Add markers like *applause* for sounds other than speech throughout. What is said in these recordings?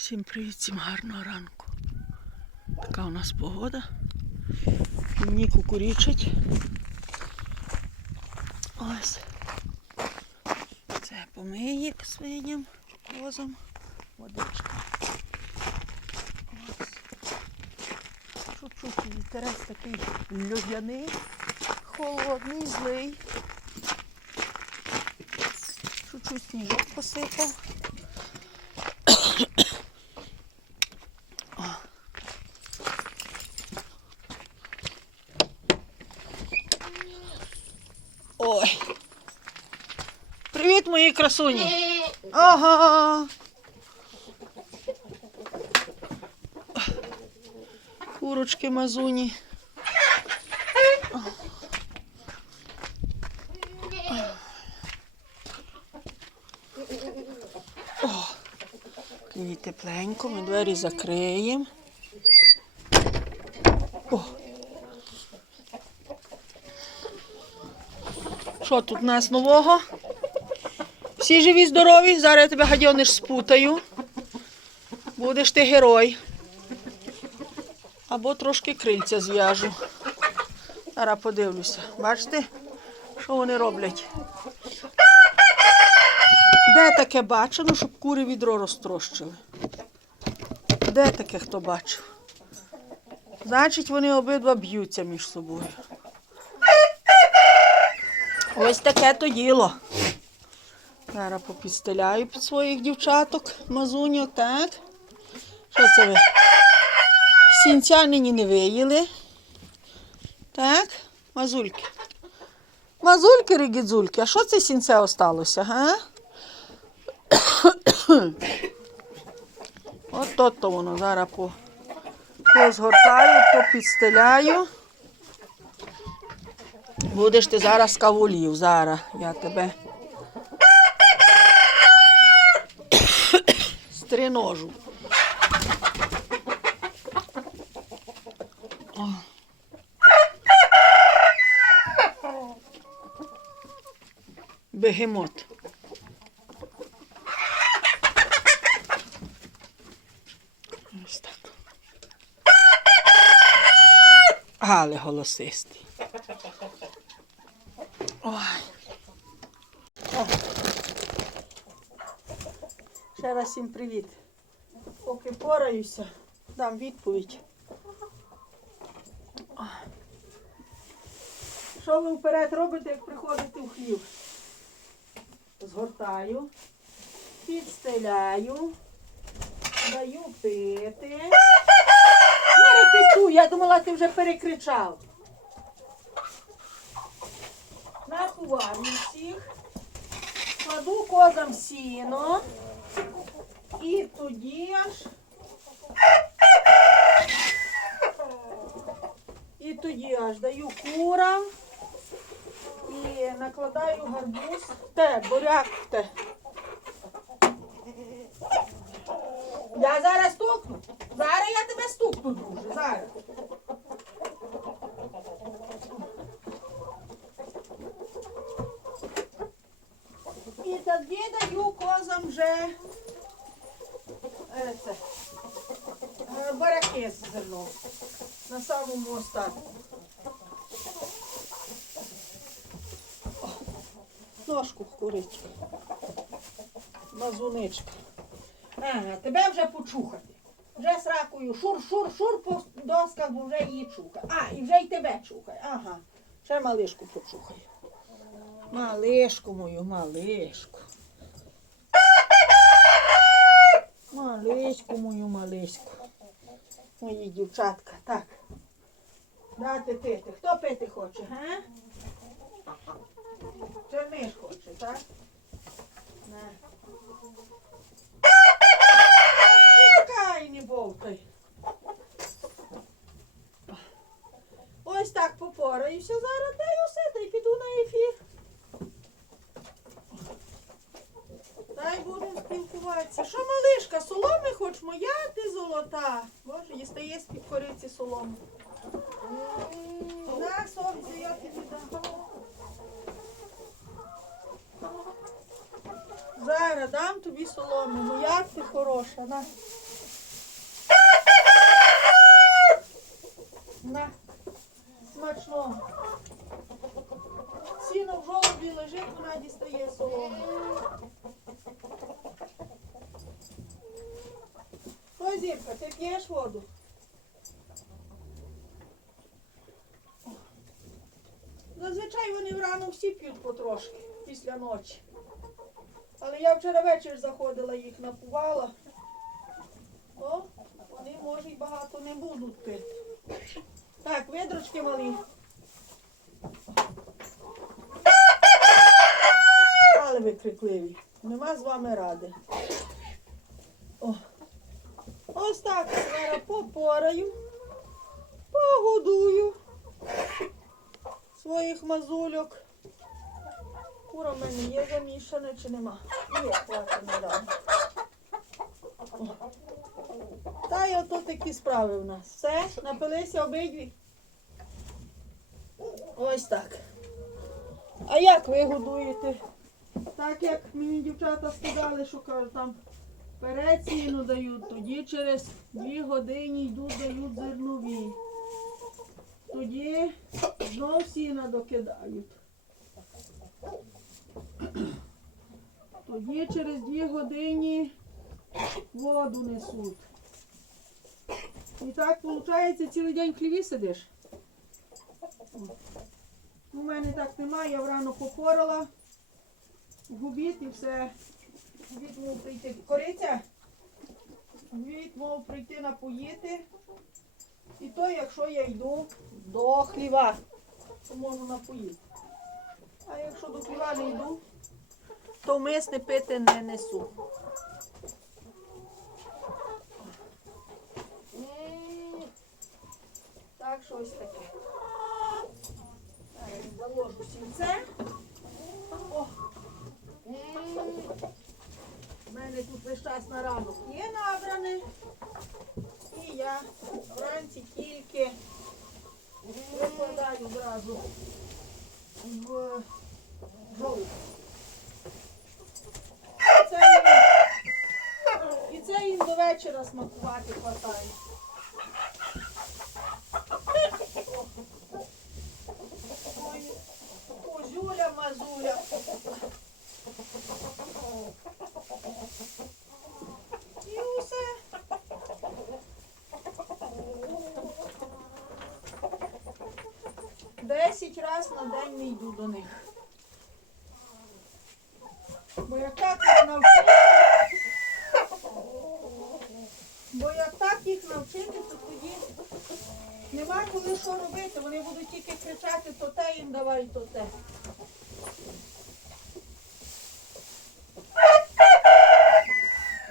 Всім привіт, всім гарного ранку. Така у нас погода. Мені кукурічать. Ось. Це помиє свиням, козам, водичка. Ось. Чуть-чуть вітерець такий льодяний, холодний, злий. Чуть-чуть сніжок посипав. Ой. Привіт, красуні. Ага. Курочки мазуні. О, мені тепленько, ми двері закриємо. Що тут у нас нового? Всі живі, здорові. Зараз я тебе гадьониш спутаю. Будеш ти герой. Або трошки крильця зв'яжу. Зараз подивлюся. Бачите, що вони роблять? Де таке бачено, щоб кури відро розтрощили? Де таке хто бачив? Значить, вони обидва б'ються між собою. Ось таке то діло. Зараз попідстеляю під своїх дівчаток, мазуньок, так. Що це ви? Сінця нині не виїли. Так, мазульки. Мазульки, ригідзульки, а що це сінце осталося, га? *coughs* От то, то воно зараз по, позгортаю, попідстеляю. Будеш ти зараз кавулів, зараз я тебе стриножу. О. Бегемот. Ось так. Але голосистий. Ой. О. Ще раз всім привіт. Поки пораюся, дам відповідь. Що ви вперед робите, як приходите в хлів? Згортаю, підстеляю, даю пити. Не репетую, я думала, ти вже перекричав. Накуваю всіх, кладу козам сіно і тоді аж. І тоді аж даю курам і накладаю гарбуз. Те, буряк те. Я зараз стукну. Зараз я тебе стукну, друже. Зараз. І тоді даю козам вже це, е, бараки з зерном на самому остатку. Ножку курить. Мазуничка. Ага, тебе вже почухати. Вже сракою шур-шур-шур по досках, бо вже її чухає. А, і вже й тебе чухає. Ага. Ще малишку почухає. Малишку мою, малишку. Малишку мою, малишку. Мої дівчатка. Так. Дати пити. Хто пити хоче, га? Черниш хоче, так? На. Чекай, не бовтай. Ось так попораюся зараз, додому. На сонце я тобі дам. Зараз дам тобі солому. Ну як ти хороша, на. На. Смачно. Сіно в жолобі лежить, вона дістає солому. Ой, Зірка, ти п'єш воду? Всі п'ють потрошки після ночі. Але я вчора вечір заходила, їх напувала. О, вони, може, й багато не будуть пити. Так, видрочки малі. Але ви крикливі. Нема з вами ради. О. Ось так зараз попораю, погодую своїх мазульок. Кура в мене є замішане чи нема? Є, хватить не рано. Та й ото такі справи в нас. Все, напилися обидві. Ось так. А як ви годуєте? Так як мені дівчата сказали, що кажуть, там перед сіну дають, тоді через дві години йдуть, дають зернові. Тоді знов сіна докидають. Тоді через дві години воду несуть. І так виходить, цілий день в хліві сидиш. У мене так немає, я врано попорала. В обід і все. Обід мов прийти. Кориця? Обід мов прийти напоїти. І то, якщо я йду до хліва, то можу напоїти. А якщо до хліва не йду, то мисне пити не несу. Так, щось таке. Заложу сінце. У мене тут весь час на ранок є набране. І я вранці тільки викладаю зразу в жолудь. Це їм- І це їм до вечора смакувати хватає. Ой, Козюля, мазуля. І усе. Десять раз на день не йду до них. Бо як так їх навчити, бо як так їх навчити, то тоді нема коли що робити. Вони будуть тільки кричати, то те їм давай, то те.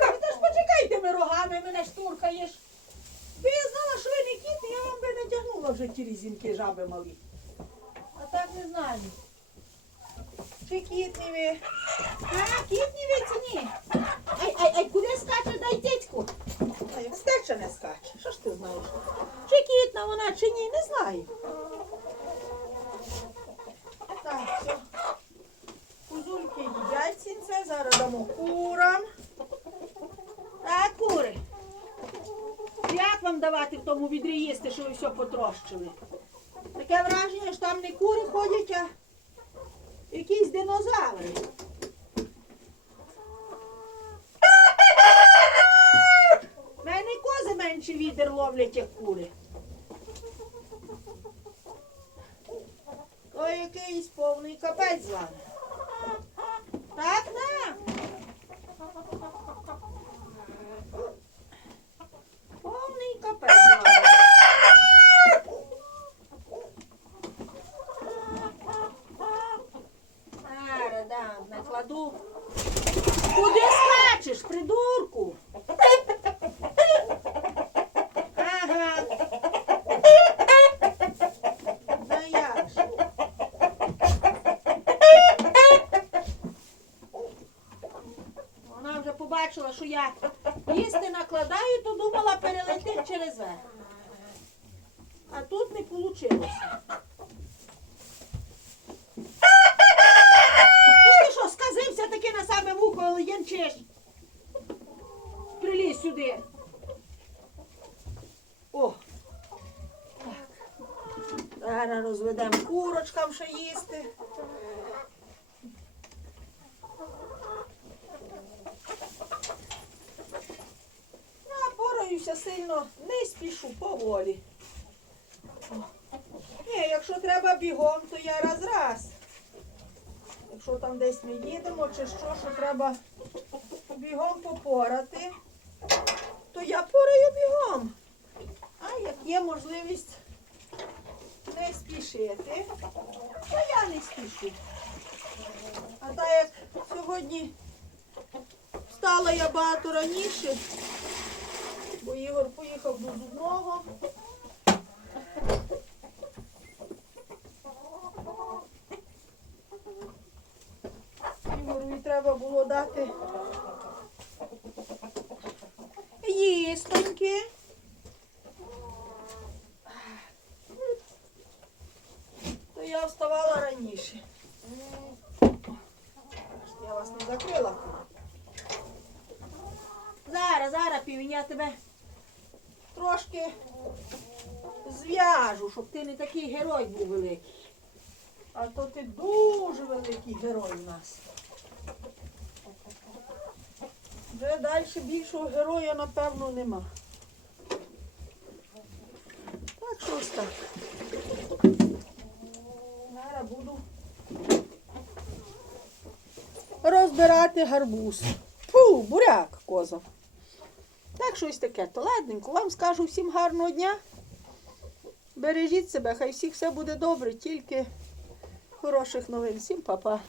Ви та ж почекайте ми рогами, мене штурхаєш. Би я знала, що ви не кіт, я вам би не тягнула вже ті різінки жаби малі. А так не знаю. Чи кітні ви? А, кітні ви чи ні? Ай, ай, ай, куди скаче, дай тітьку. А як не скаче, що ж ти знаєш? Чи кітна вона, чи ні, не знаю. Так. Кузульки їдять сінце, зараз дамо курам. Так, кури. Як вам давати в тому відрі їсти, що ви все потрощили? Таке враження, що там не кури ходять, а якісь динозаври. В мене кози менше відер ловлять, як кури. Ой, якийсь повний капець з вами. Так, так. Повний капець з вами. Зараз, да, накладу. Куди скачеш, придурку? Ага. Да я ж. Вона вже побачила, що я їсти накладаю, то думала перелетить через верх. А тут не вийшло. Ти що, сказився таки на саме вухо, але янчиш? Прилізь сюди. О. Так. Зараз розведемо курочкам ще їсти. Я сильно, не спішу поволі. Ні, якщо треба бігом, то я раз раз. Якщо там десь ми їдемо чи що, що треба бігом попорати, то я пораю бігом. А як є можливість не спішити, то я не спішу. А так як сьогодні встала я багато раніше, бо Ігор поїхав до зубного. Ігорові треба було дати їстоньки. То я вставала раніше. Я вас не закрила. Зараз, зараз, півень, я тебе трошки зв'яжу, щоб ти не такий герой був великий. А то ти дуже великий герой у нас. Вже далі більшого героя, напевно, нема. Так що ось так. Зараз буду розбирати гарбуз. Фу, буряк коза. Так щось таке. То ладненько. Вам скажу всім гарного дня. Бережіть себе, хай всіх все буде добре, тільки хороших новин. Всім па-па.